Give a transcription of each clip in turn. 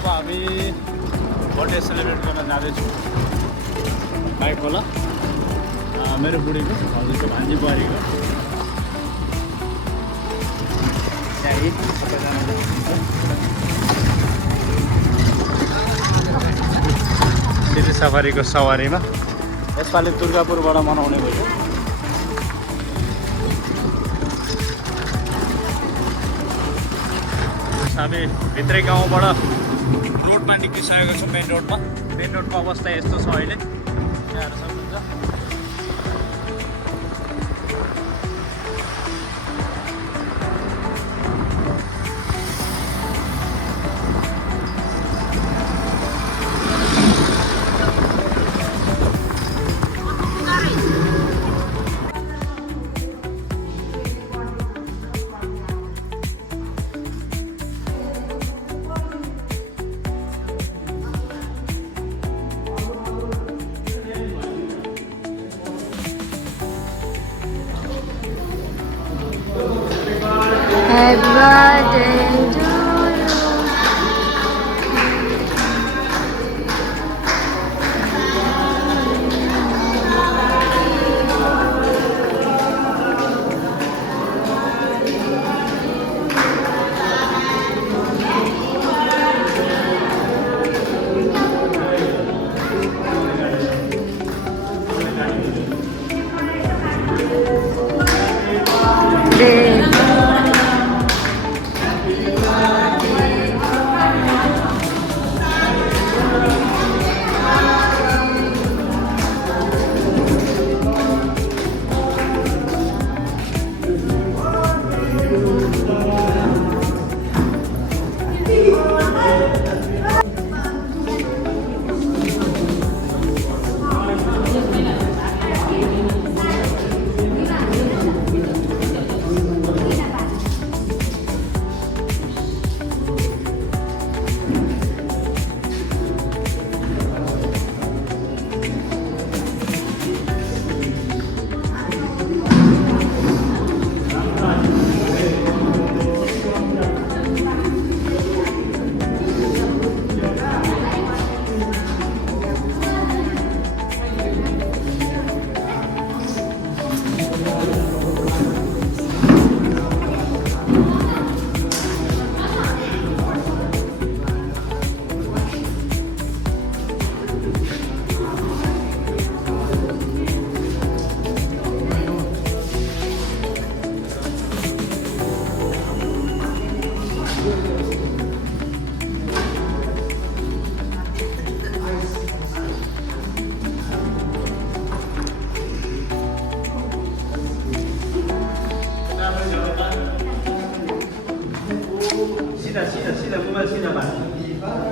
अब हामी birthday celebrate गर्न जाँदैछौँ बाइक होला मेरो बुढीको हजुरको भान्जी बुहारीको सिटी सफारीको सवारीमा यसपालि दुर्गापुरबाट मनाउने भयो। हामी भित्रै गाउँबाट रोडमा निस्किसकेको छौँ। मेन रोडको अवस्था यस्तो छ अहिले, यहाँ सक्नुहुन्छ। Happy birthday to you.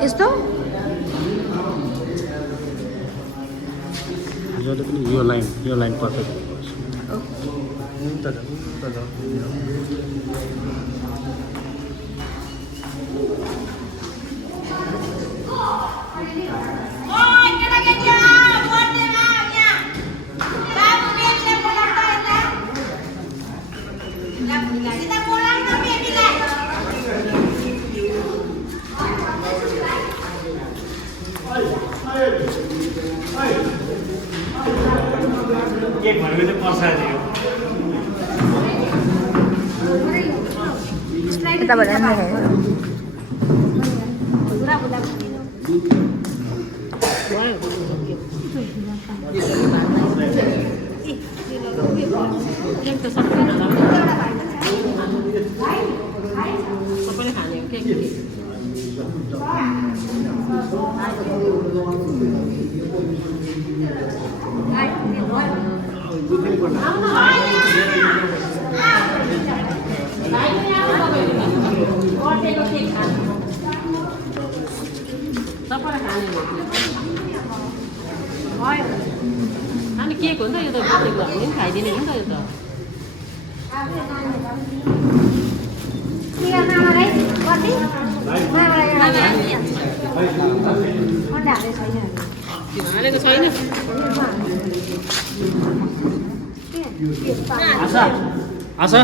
यस्तो जहिले पनि यो लाइन पर्फेक्ट के भनेको चाहिँ पर्सादी हो यताबाट अनि केक हो नि त यो त बितेको हामीले पनि खाइदिने हो नि त यो त हालेको छैन आशा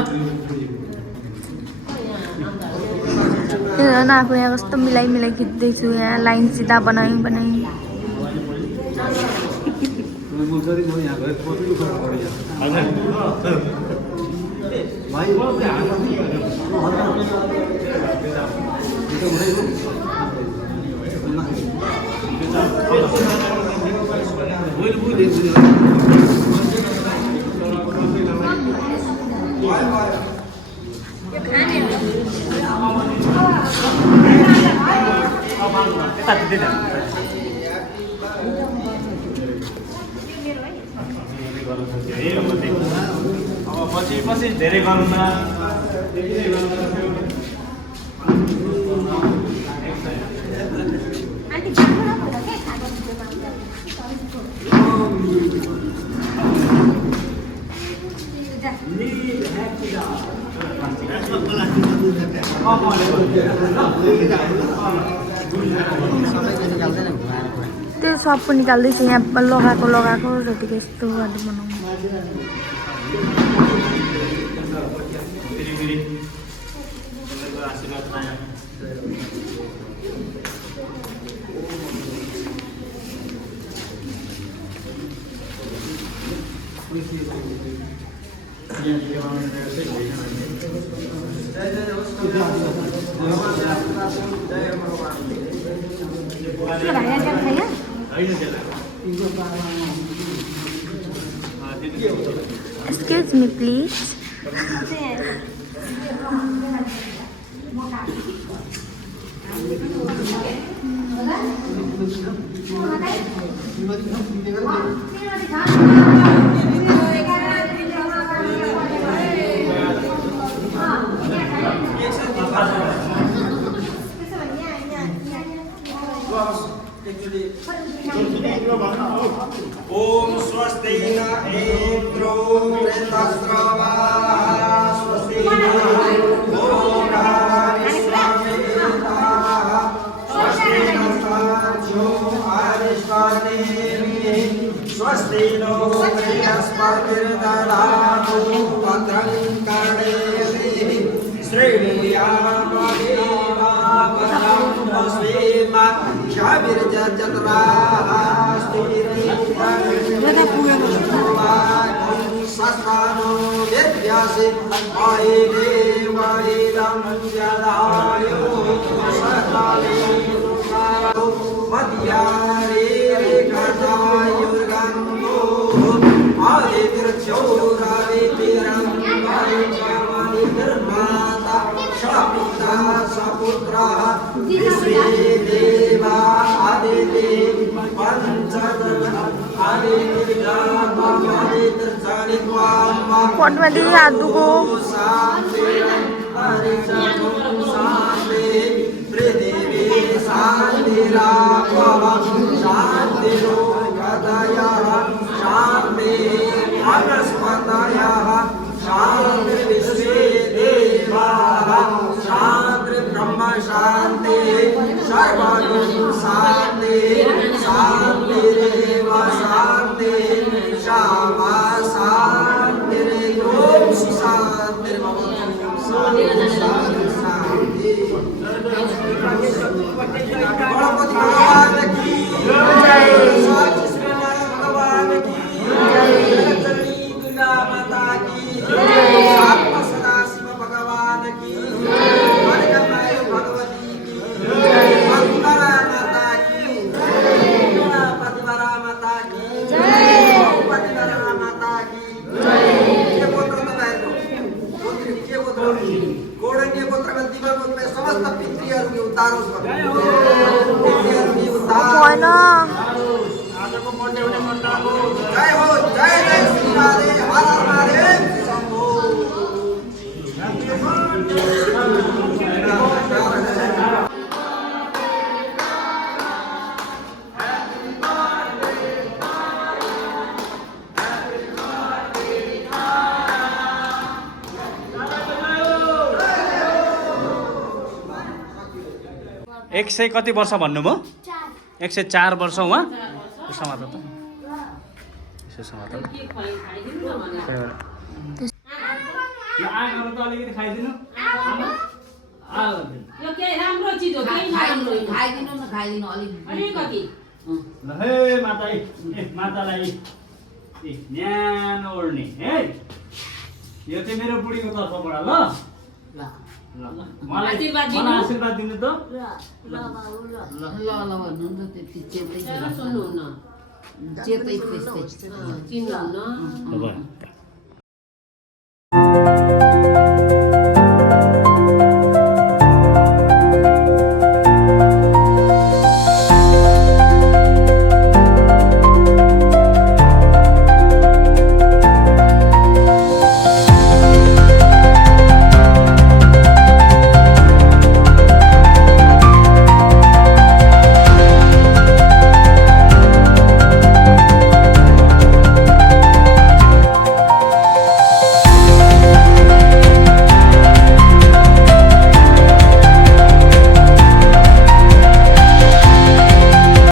आफू यहाँ कस्तो मिलाइ खिच्दैछु यहाँ लाइन सिधा बनाइ पछि धेरै गरौँ न त्यो सब निकाल्दैछु यहाँ लगाएको जतिको यस्तो गर्दै बनाउनु Excuse me, please. Om swasti na indro vrindastrava swasti na bhogani swamita swasti na sanjo arishvani swasti no priyaspatir daladu patram karnesi shriyamavadeva padam svema shabir jatra Sastano Vidyasi Aide Vaidam Jadayo Sakali Nukaro Madhyare Katayurgando Aditir Chaudavitiram Vaidhamani Dharmata Shapita Saputra Visri Deva Aditi Panchadana पटमा हात दुखो पृथिवी शान्तिरापः शान्तिरोगदयः शान्ति वनस्पतयः शान्तिर्विश्वे देवाः शान्तिर्ब्रह्म शान्ति सर्वगुण शान्ति शान्तिरेव शान्ति शामा शान्तिरेव शान्तिर्भवतु शान्ति शान्ति गणपति भगवान की जय साक्षी श्रीनारायण भगवान की जय जगज्जननी दुर्गा माता की जय सात्मा सदाशिव भगवान की जय भगवती की जय मंगला माता की जय पतिवरा माता की जय पतिवरा माता की जय ये पुत्र तो बैठो पुत्र के पुत्र गोड़े पुत्र में दिवस में समस्त पितृहरू के उद्धार होस् पितृहरू के उद्धार होइन आजको मन्डे हुने मन्डलको जय हो जय जय श्री राधे हर हर महादेव शम्भो एक सय कति वर्ष भन्नुभयो 104 वर्ष उहाँ समाता त यसो समाता के खाइदिनु न भने यो आँखामा त अलिकति खाइदिनु यो के राम्रो चिज हो केही नराम्रो होइन खाइदिनु अलिक अलिकति ल हे माता ए मातालाई ए न्यानो ओर्ने है यो चाहिँ मेरो बुढीको तर्फबाट ल ल मलाई आशीर्वाद दिनु। मलाई आशीर्वाद दिनु त ल भन्नु नि त त्यति चेतै सुन्नुहुन्न चेतै त्यस्तै चिन्नुहुन्न ल